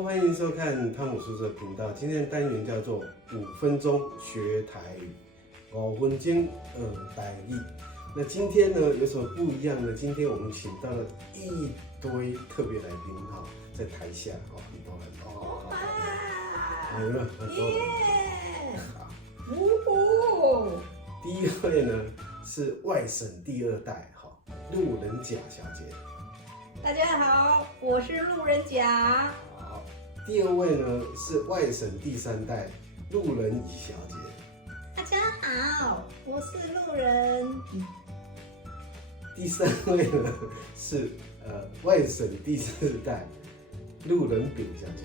Hello， 欢迎收看汤姆叔叔的频道。今天的单元叫做5分钟学台语，5分钟台语。那今天呢有什么不一样呢？今天我们请到了一堆特別來賓哈，在台下很多人有没有很多人？第一位呢是外省第2代路人甲小姐。大家好，我是路人甲。好，第2位呢是外省第3代路人乙小姐。大家好，我是路人乙。第3位呢是外省第4代路人丙小姐。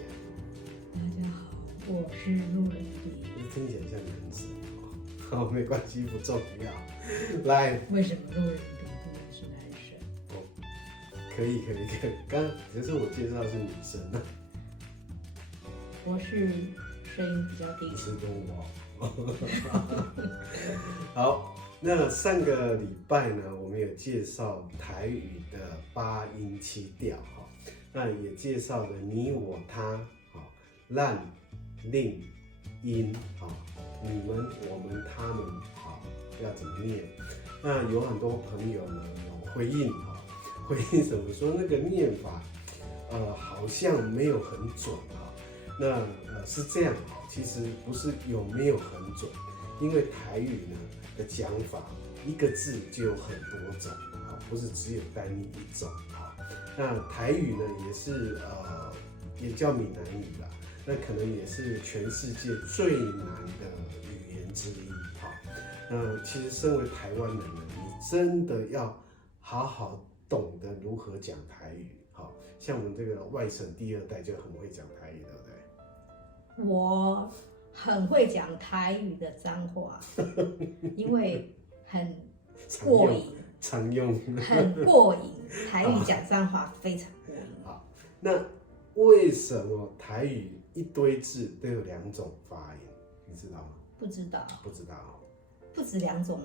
大家好，我是路人丙。听起来像男子，好，没关系，不重要。来，为什么路人丙不能是男生？可以。刚只是我介绍是女生啊。我是声音比较低。不是跟我。好，那上个礼拜呢，我们有介绍台语的8音7调哈，那也介绍了你我他咱令音你们我们他们要怎么念？那有很多朋友呢有回应回应什么说那个念法好像没有很准那是这样其实不是有没有很准，因为台语呢的讲法一个字就有很多种不是只有单一一种那台语呢也是也叫闽南语啦，那可能也是全世界最难的语言之一那其实身为台湾人呢，你真的要好好懂得如何讲台语像我们这个外省第2代就很会讲台语，对不对？我很会讲台语的脏话，因为很过瘾，常用，很过瘾。台语讲脏话非常过瘾。好，那为什么台语一堆字都有2种发音？你知道吗？不知道。不知道不止2种。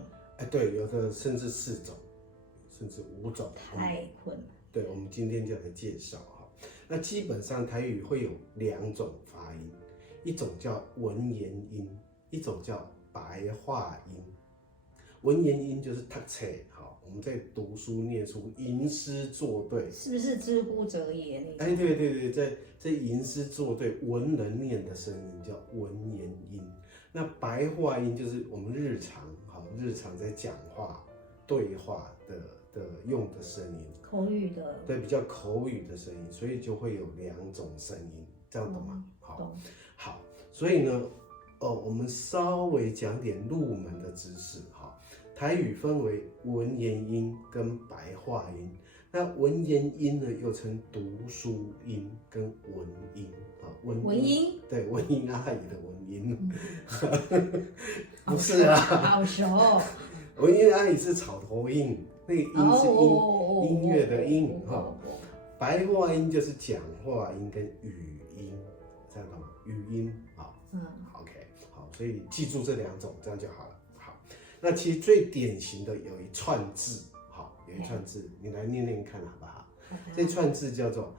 对，有的甚至4种，甚至5种。太困了。对，我们今天就来介绍那基本上台语会有2种发音，一种叫文言音，一种叫白话音。文言音就是读册我们在读书念书吟诗作对，是不是知乎者也那种？对，在吟诗作对，文人念的声音叫文言音。那白话音就是我们日常在讲话对话的用的声音，口语的，对，比较口语的声音，所以就会有2种声音，这样懂吗？好，所以呢，我们稍微讲点入门的知识台语分为文言音跟白话音，那文言音呢又称读书音跟文音文音，对，文音阿姨的文音，不是啊，好熟。文音阿姨是草头音，那个音是音乐的音白话音就是讲话音跟语音，这样懂吗？语音OK， 好，所以记住这2种，这样就好了。好，那其实最典型的有一串字，有一串字，你来念念看好不好？这串字叫做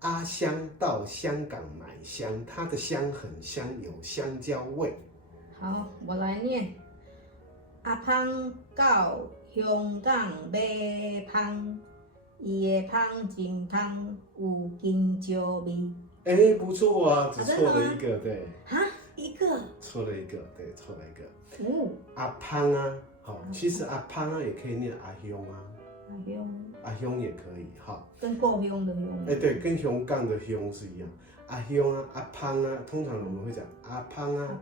阿香到香港买香，它的香很香，有香蕉味。好，我来念。阿芳到香港买芳，伊的芳真芳，有香蕉味。不错啊，只错了一个，对。一个。错了一个，对，错了一个。阿芳其实阿芳也可以念阿香阿香也可以跟故乡的乡。对，跟香港的乡是一样。阿香阿芳通常我们会讲阿芳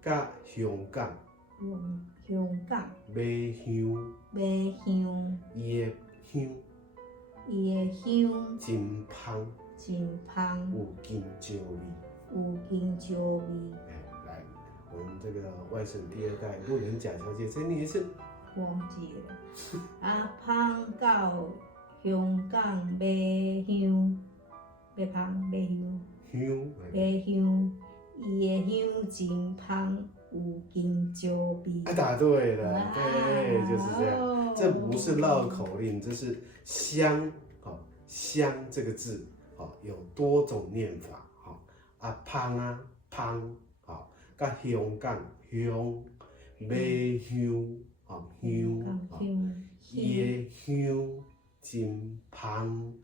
加香港。香港。买香。伊的香。真芳。有香蕉味。来，我们这个外省第2代路人甲小姐再念一次。忘记了。阿芳到香港买香，买香，伊的香真芳，有香蕉味。答对了，对，就是这样。这不是绕口令，这是香香这个字有多种念法啊芳啊芳，好，甲香港香，马香，好香，好，伊的香真芳，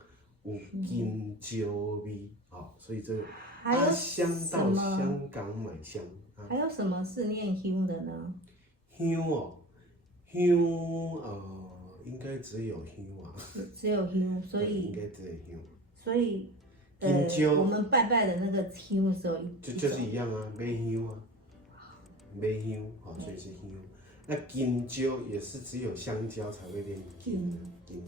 有金蕉味，好，所以这个阿香到香港买香。还有什么是念香的呢？香哦，香应该只有香啊。只有香，所以应该只有香。所以我们拜拜的那个香的时候，就是一样啊，马香啊，马香，好，所以是香。那金蕉也是只有香蕉才会念金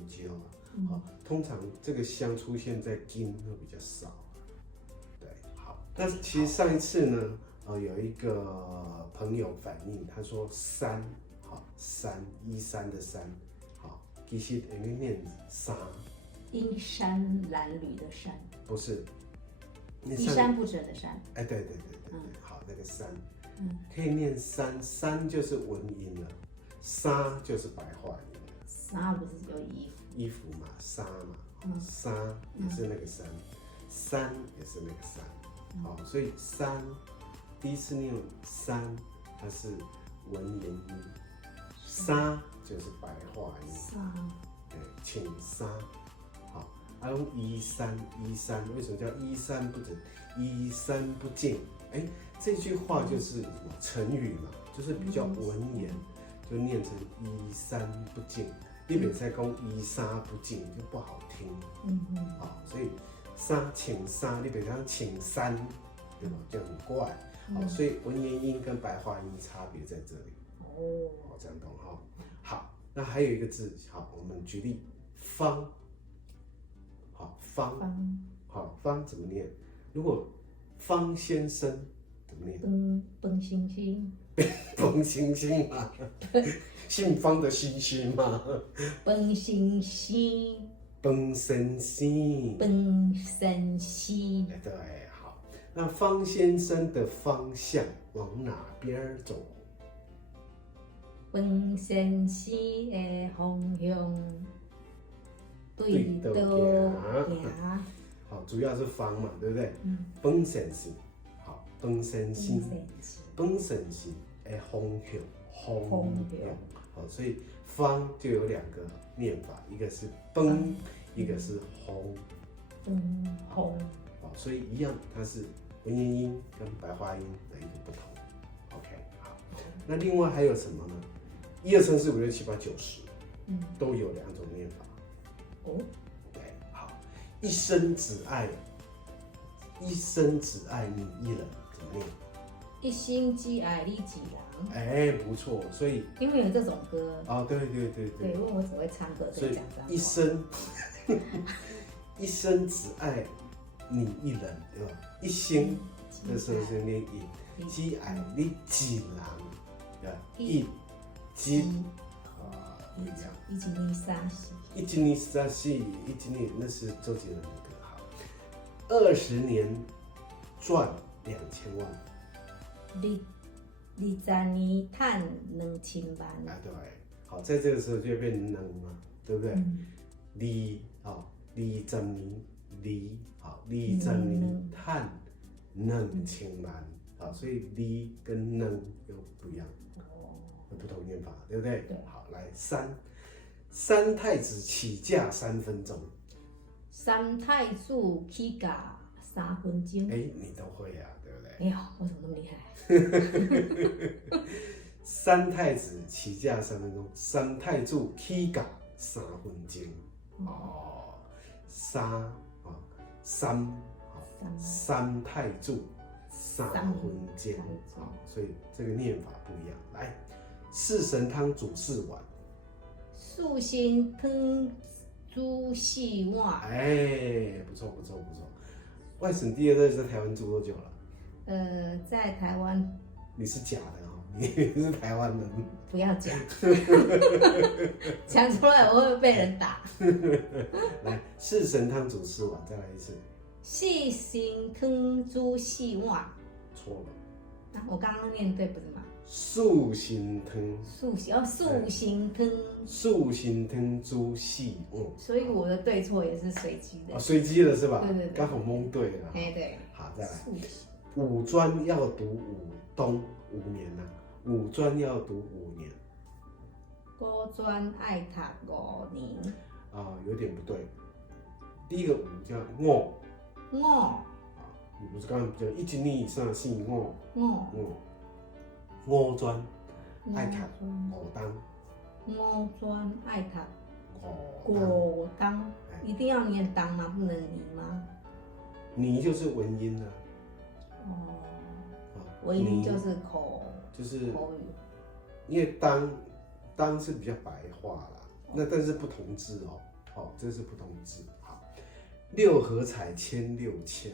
蕉啊。好，通常这个香出现在金会比较少。对，好。那其实上一次呢，有一个朋友反映，他说山，好山，依山的山，好，其实会念山。阴山褴褛的山，不是，衣衫不整的衫。哎，对，好，那个山，可以念山，山就是文音了，纱就是白话音了。纱不是有衣服？衣服嘛，纱嘛，纱也是那个山，山也是那个山，好，所以山第一次念山，它是文言音，纱就是白话音，纱，对，请纱。还用依山，依山为什么叫依山不整？依山不敬。哎，这句话就是成语嘛，就是比较文言，就念成依山不敬。你别再讲依山不敬，就不好听。好，所以山请山，你别讲请山，对吧？就很怪。好，所以文言音跟白话音差别在这里。哦，这样懂哈。好，那还有一个字，好，我们举例，方。好，方怎么念？如果方先生怎么念？崩星星，崩星星嘛，姓方的星星嘛。崩星星，崩生星，崩生星。对，好。那方先生的方向往哪边走？崩生星的方向。对倒行，好，主要是方嘛，对不对？本身是好，本身心的方向，好，所以方就有两个念法，一个是崩，一个是轰，好，所以一样，它是文言音跟白话音的一个不同。OK， 好，那另外还有什么呢？1、2、3、4、5、6、7、8、9、10，都有两种念法。对，好，一生只爱你一人，怎么念？一心只爱你一人。哎，不错，所以因为有这种歌。哦，对。对，因为我只会唱歌，所以讲这样。一生只爱你一人，对吧？一心的时候是念一，只爱你一人，对吧？一不一样。1、2、3、4，1年那是周杰伦的歌。好，20年赚2000万，20年赚2000万。啊，对，好，在这个时候就会变能嘛，对不对？20年，好，20年赚2000万，好，所以20跟能又不一样，有不同念法，对不对？好，来三太子起驾3分钟。三太子起驾3分钟。哎，你都会啊，对不对？哎呦，我怎么那么厉害？三太子起驾3分钟，三太子起驾3分钟。哦，三太子3分钟。好，所以这个念法不一样。来，四神汤煮4碗。四神汤煮4碗。哎，不错。外省第2代在台湾住多久了？在台湾。你是假的哦，你是台湾人。不要讲，讲出来我会被人打。来，四神汤煮4碗，再来一次。四神汤煮4碗。错了。我刚刚念对不是吗？素心汤，素心汤，素心汤煮4碗。所以我的对错也是随机的。随机的是吧？对，刚好蒙对了。对。好，好，再来。速写五专要读五冬5年呐、五专要读5年高专爱读5年，有点不对。第一个五叫五五你不是刚刚讲1、2、3、4、5五专爱读5冬，五专爱读5冬。五冬，一定要念冬吗？不能泥吗？泥就是文音啊，文音就是口语，因为当是比较白话啦，那但是不同字哦，这是不同字。好，6合彩签6千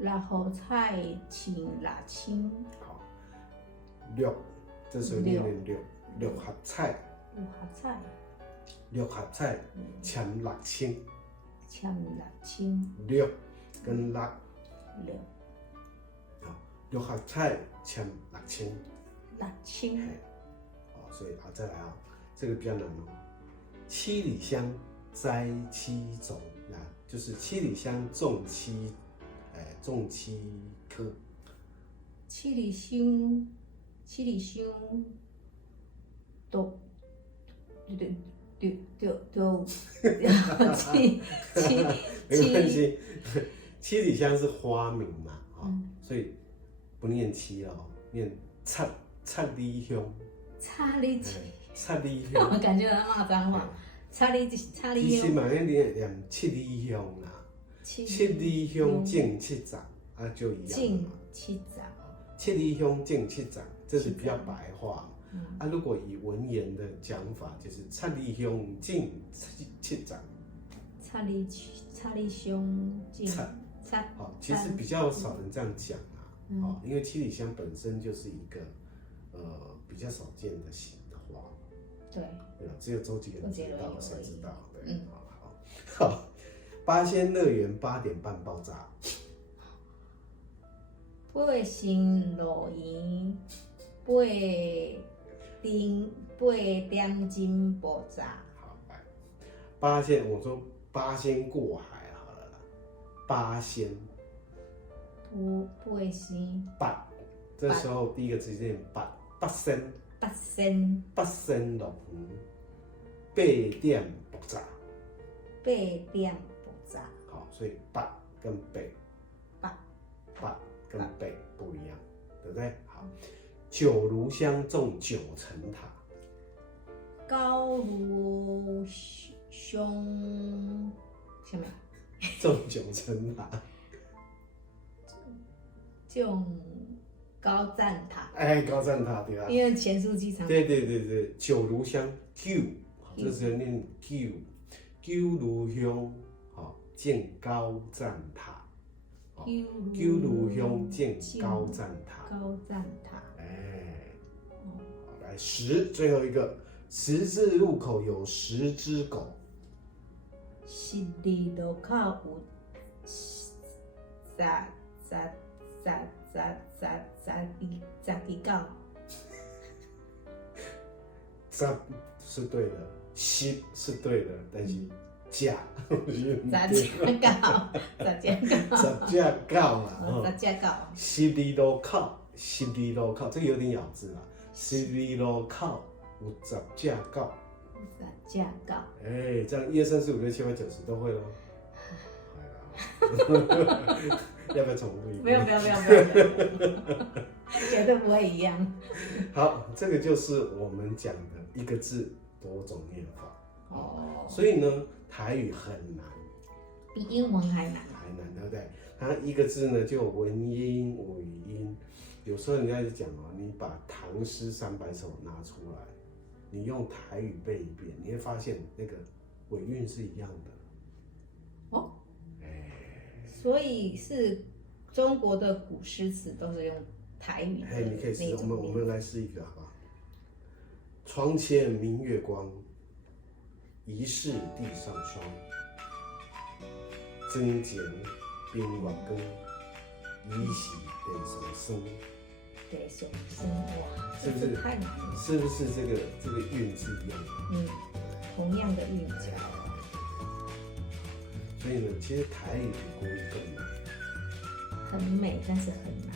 ，6合彩签6千，好，6，这时候念6合彩，6合彩签6千，签6千6跟6， 6合彩签6千6千，所以再来这个比较难七里香摘7种就是七里香种7颗。七里香都没关系，七里香是花名嘛，所以不念七念七里香。七里香，我感觉在骂脏话。七里其实嘛，要念七里香啦，七里香种7丛就一样嘛。7丛，七里香种7丛，这是比较白话。如果以文言的讲法，就是七里香种7丛。七里香种其实比较少人这样讲因为七里香本身就是一个比较少见的型的花。对吧？只有周杰伦知道，谁知道？对，好。八仙乐园8点半爆炸。八仙乐园8点钟爆炸。好，来，八仙，我说八仙过海好了啦。八仙，八仙，这时候第一个字念八仙。八仙乐园8点爆炸。8点爆炸。好，所以八跟八不一样，对不对？好，九如香种9层塔。九如香什么？种9层塔。种高赞塔。高赞塔对啊。因为前书机场。对，九如香9，这时候念9如香，建高赞塔。九如香建高赞塔。好，来10，最后一个十字路口有10只狗。十字路口有10只狗。10是对的，10是对的，但是10只狗啦。10字路口，这个有点咬字啦。十字路口有10只狗。这样1、2、3、4、5、6、7、8、9、10都会咯。要不要重复一遍？不要，绝对不会一样。好，这个就是我们讲的一个字多种念法。所以呢，台语很难，比英文还难，对不对？它一个字呢就有文音、尾音。有时候人家就讲你把唐诗300首拿出来，你用台语背一遍，你会发现那个尾韵是一样的。所以是中国的古诗词都是用台语的。你可以试，我们来试一个，好不好？床前明月光，疑是地上霜。枕前冰月光，疑是地上霜。地上霜，哇，是不是太难了？是不是这个韵是一样的？同样的韵脚。所以呢，其实台语比国语更难。很美，但是很难，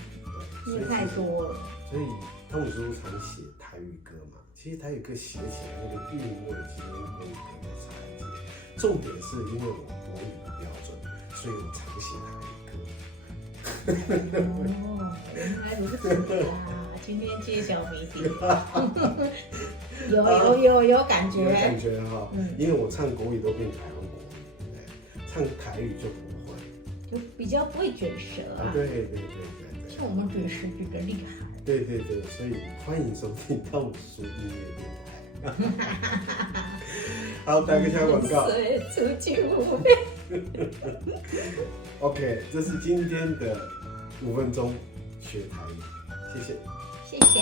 因为太多了。所以汤姆叔常写台语歌嘛，其实台语歌写起来那个韵味，其实跟国语歌会差一些。重点是因为我国语不标准，所以我常写台语歌。哦，原来如此啊！今天揭晓谜底，有感觉，有感觉哈。因为我唱国语都变台湾国语，对不对？唱台语就不会，就比较不会卷舌啊。对。像我们卷舌比较厉害。对，所以欢迎收听汤姆叔音乐电台。好，打个小广告。出去OK， 这是今天的5分钟学台语，谢谢。谢谢。